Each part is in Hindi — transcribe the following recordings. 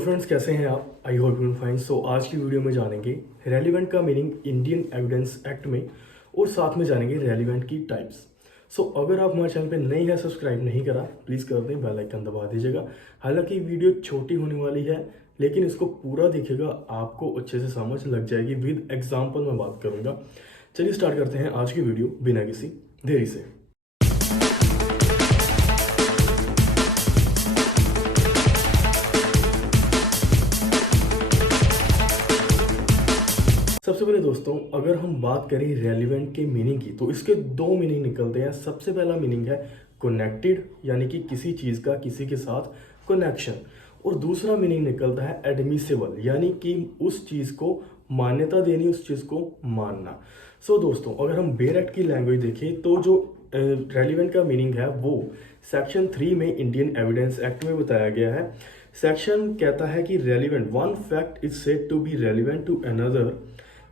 फ्रेंड्स, कैसे हैं आप? I hope you fine. So आज की वीडियो में जानेंगे रेलिवेंट का मीनिंग इंडियन एविडेंस एक्ट में, और साथ में जानेंगे रेलिवेंट की टाइप्स। सो अगर आप हमारे चैनल पे नए हैं, सब्सक्राइब नहीं करा, प्लीज़ कर दें, बेल आइकन दबा दीजिएगा। हालांकि वीडियो छोटी होने वाली है, लेकिन इसको पूरा देखिएगा, आपको अच्छे से समझ लग जाएगी। विद एग्जाम्पल मैं बात करूँगा। चलिए स्टार्ट करते हैं आज की वीडियो बिना किसी देरी से। सबसे पहले दोस्तों, अगर हम बात करें रेलिवेंट के मीनिंग की, तो इसके दो मीनिंग निकलते हैं। सबसे पहला मीनिंग है कनेक्टेड, यानी कि किसी चीज़ का किसी के साथ कनेक्शन। और दूसरा मीनिंग निकलता है एडमिसिबल, यानी कि उस चीज़ को मान्यता देनी, उस चीज़ को मानना। सो दोस्तों, अगर हम बेयर एक्ट की लैंग्वेज देखें तो जो रेलिवेंट का मीनिंग है वो सेक्शन 3 में इंडियन एविडेंस एक्ट में बताया गया है। सेक्शन कहता है कि relevant one fact is said to be relevant to another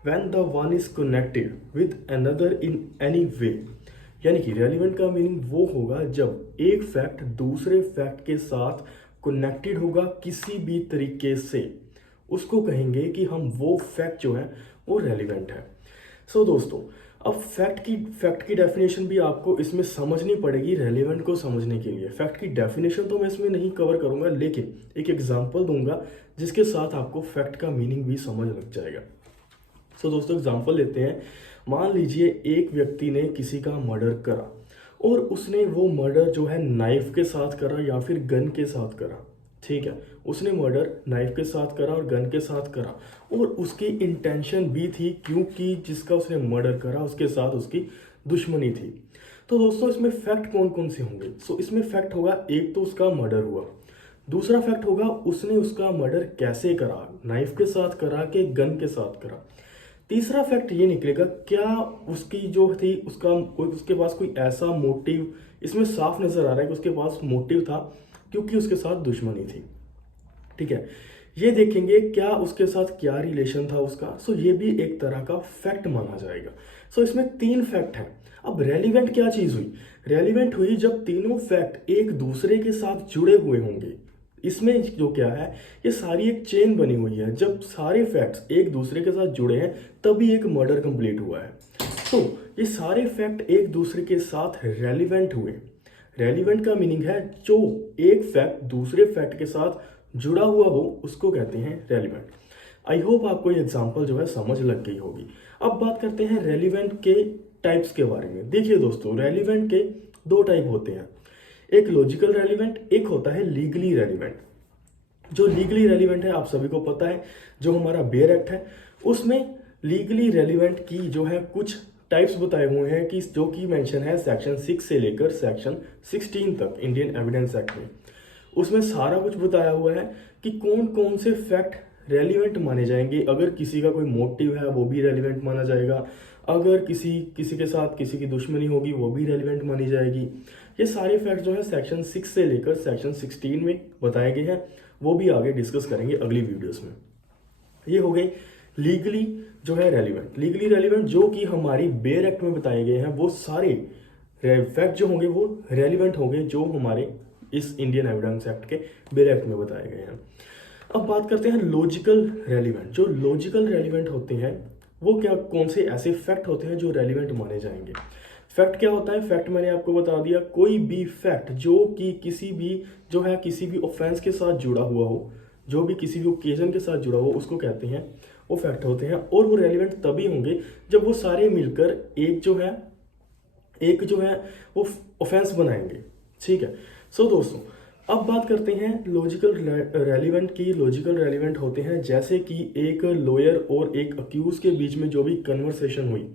when the one is connected with another in any way। यानी कि रेलिवेंट का मीनिंग वो होगा जब एक फैक्ट दूसरे फैक्ट के साथ कनेक्टेड होगा किसी भी तरीके से, उसको कहेंगे कि हम वो फैक्ट जो है वो रेलिवेंट है। सो दोस्तों, अब फैक्ट की डेफिनेशन भी आपको इसमें समझनी पड़ेगी रेलिवेंट को समझने के लिए। फैक्ट की डेफिनेशन तो मैं इसमें नहीं कवर करूंगा, लेकिन एक एग्जांपल दूंगा जिसके साथ आपको फैक्ट का मीनिंग भी समझ लग जाएगा। सो दोस्तों, एग्जांपल लेते हैं। मान लीजिए एक व्यक्ति ने किसी का मर्डर करा, और उसने वो मर्डर जो है नाइफ के साथ करा या फिर गन के साथ करा। ठीक है, उसने मर्डर नाइफ के साथ करा और गन के साथ करा, और उसकी इंटेंशन भी थी, क्योंकि जिसका उसने मर्डर करा उसके साथ उसकी दुश्मनी थी। तो दोस्तों, इसमें फैक्ट कौन कौन से होंगे? सो इसमें फैक्ट होगा, एक तो उसका मर्डर हुआ, दूसरा फैक्ट होगा उसने उसका मर्डर कैसे करा, नाइफ के साथ करा कि गन के साथ करा। तीसरा फैक्ट ये निकलेगा, क्या उसकी जो थी उसके पास कोई ऐसा मोटिव, इसमें साफ नजर आ रहा है कि उसके पास मोटिव था क्योंकि उसके साथ दुश्मनी थी। ठीक है, ये देखेंगे क्या उसके साथ क्या रिलेशन था उसका। सो ये भी एक तरह का फैक्ट माना जाएगा। सो इसमें 3 फैक्ट हैं। अब रेलिवेंट क्या चीज हुई? रेलिवेंट हुई जब तीनों फैक्ट एक दूसरे के साथ जुड़े हुए होंगे। इसमें जो क्या है, ये सारी एक चेन बनी हुई है। जब सारे फैक्ट्स एक दूसरे के साथ जुड़े हैं तभी एक मर्डर कंप्लीट हुआ है। तो ये सारे फैक्ट एक दूसरे के साथ रेलिवेंट हुए। रेलिवेंट का मीनिंग है जो एक फैक्ट दूसरे फैक्ट के साथ जुड़ा हुआ हो, उसको कहते हैं रेलिवेंट। आई होप आपको ये एग्जांपल जो है समझ लग गई होगी। अब बात करते हैं रेलिवेंट के टाइप्स के बारे में। देखिए दोस्तों, रेलिवेंट के 2 टाइप होते हैं, एक लॉजिकल रेलिवेंट, एक होता है लीगली रेलिवेंट। जो लीगली रेलिवेंट है आप सभी को पता है, जो हमारा बेयर एक्ट है उसमें लीगली रेलिवेंट की जो है कुछ टाइप्स बताए हुए हैं, कि जो कि मेंशन है सेक्शन 6 से लेकर सेक्शन 16 तक इंडियन एविडेंस एक्ट में। उसमें सारा कुछ बताया हुआ है कि कौन कौन से फैक्ट रेलिवेंट माने जाएंगे। अगर किसी का कोई मोटिव है वो भी रेलिवेंट माना जाएगा, अगर किसी के साथ किसी की दुश्मनी होगी वो भी रेलिवेंट मानी जाएगी। ये सारे फैक्ट जो है सेक्शन 6 से लेकर सेक्शन 16 में बताए गए हैं, वो भी आगे डिस्कस करेंगे अगली वीडियोस में। ये हो गई लीगली जो है रेलिवेंट। लीगली रेलिवेंट जो कि हमारी बेयर एक्ट में बताए गए हैं, वो सारे फैक्ट जो होंगे वो रेलिवेंट होंगे जो हमारे इस इंडियन एविडेंस एक्ट के बेयर एक्ट में बताए गए हैं। अब बात करते हैं लॉजिकल रेलिवेंट। जो लॉजिकल रेलिवेंट होते हैं वो क्या, कौन से ऐसे फैक्ट होते हैं जो रेलिवेंट माने जाएंगे। फैक्ट क्या होता है? फैक्ट मैंने आपको बता दिया, कोई भी फैक्ट जो कि किसी भी ऑफेंस के साथ जुड़ा हुआ हो, जो भी किसी भी ओकेजन के साथ जुड़ा हो, उसको कहते हैं, वो फैक्ट होते हैं। और वो रेलिवेंट तभी होंगे जब वो सारे मिलकर एक जो है वो ऑफेंस बनाएंगे। ठीक है। सो दोस्तों, अब बात करते हैं लॉजिकल रेलिवेंट की। लॉजिकल रेलिवेंट होते हैं जैसे कि एक लॉयर और एक अक्यूज के बीच में जो भी कन्वर्सेशन हुई,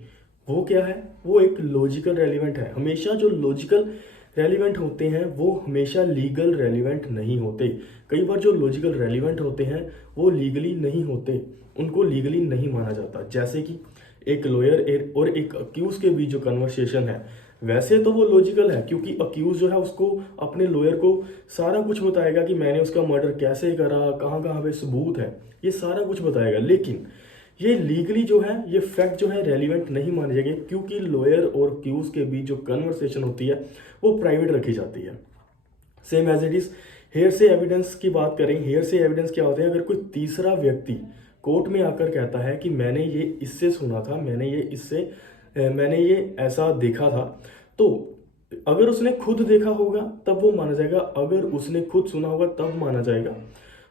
वो क्या है, वो एक लॉजिकल रेलिवेंट है। हमेशा जो लॉजिकल रेलिवेंट होते हैं वो हमेशा लीगल रेलिवेंट नहीं होते। कई बार जो लॉजिकल रेलिवेंट होते हैं वो लीगली नहीं होते, उनको लीगली नहीं माना जाता। जैसे कि एक लॉयर और एक अक्यूज के बीच जो कन्वर्सेशन है, वैसे तो वो लॉजिकल है, क्योंकि अक्यूज जो है उसको अपने लॉयर को सारा कुछ बताएगा कि मैंने उसका मर्डर कैसे करा, कहाँ कहाँ पे सबूत है, ये सारा कुछ बताएगा। लेकिन ये लीगली जो है, ये फैक्ट जो है रेलिवेंट नहीं माने जाएंगे, क्योंकि लॉयर और अक्यूज के बीच जो कन्वर्सेशन होती है वो प्राइवेट रखी जाती है। Same as it is hearsay evidence की बात करें, हेयर से एविडेंस क्या होता है? अगर कोई तीसरा व्यक्ति कोर्ट में आकर कहता है कि मैंने ये इससे सुना था, मैंने ये ऐसा देखा था, तो अगर उसने खुद देखा होगा तब वो माना जाएगा, अगर उसने खुद सुना होगा तब माना जाएगा।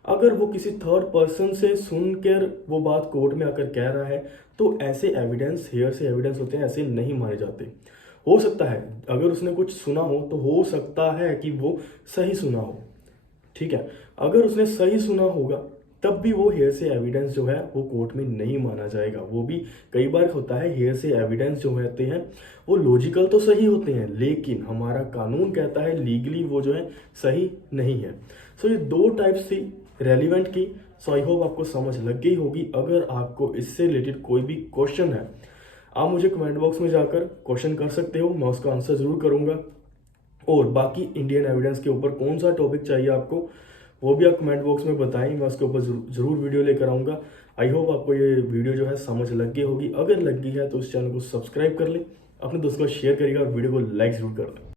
अगर वो किसी थर्ड पर्सन से सुनकर वो बात कोर्ट में आकर कह रहा है, तो ऐसे एविडेंस, हेयर से एविडेंस होते हैं, ऐसे नहीं माने जाते। हो सकता है अगर उसने कुछ सुना हो तो हो सकता है कि वो सही सुना हो, ठीक है। अगर उसने सही सुना होगा तब भी वो हेयर से एविडेंस जो है वो कोर्ट में नहीं माना जाएगा। वो भी कई बार होता है, हेयर से एविडेंस जो होते हैं वो लॉजिकल तो सही होते हैं, लेकिन हमारा कानून कहता है लीगली वो जो है सही नहीं है। सो ये दो टाइप्स थी रेलिवेंट की। सो आई होप आपको समझ लग गई होगी। अगर आपको इससे रिलेटेड कोई भी क्वेश्चन है, आप मुझे कमेंट बॉक्स में जाकर क्वेश्चन कर सकते हो, मैं उसका आंसर जरूर करूंगा। और बाकी इंडियन एविडेंस के ऊपर कौन सा टॉपिक चाहिए आपको, वो भी आप कमेंट बॉक्स में बताएं, मैं उसके ऊपर जरूर वीडियो लेकर आऊँगा। आई होप आपको ये वीडियो जो है समझ लग गई होगी। अगर लग गई है तो इस चैनल को सब्सक्राइब कर लें, अपने दोस्तों को शेयर करिएगा और वीडियो को लाइक जरूर कर लें।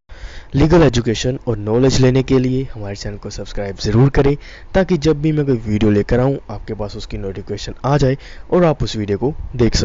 लीगल एजुकेशन और नॉलेज लेने के लिए हमारे चैनल को सब्सक्राइब ज़रूर करें, ताकि जब भी मैं कोई वीडियो लेकर आऊँ आपके पास उसकी नोटिफिकेशन आ जाए और आप उस वीडियो को देख सको।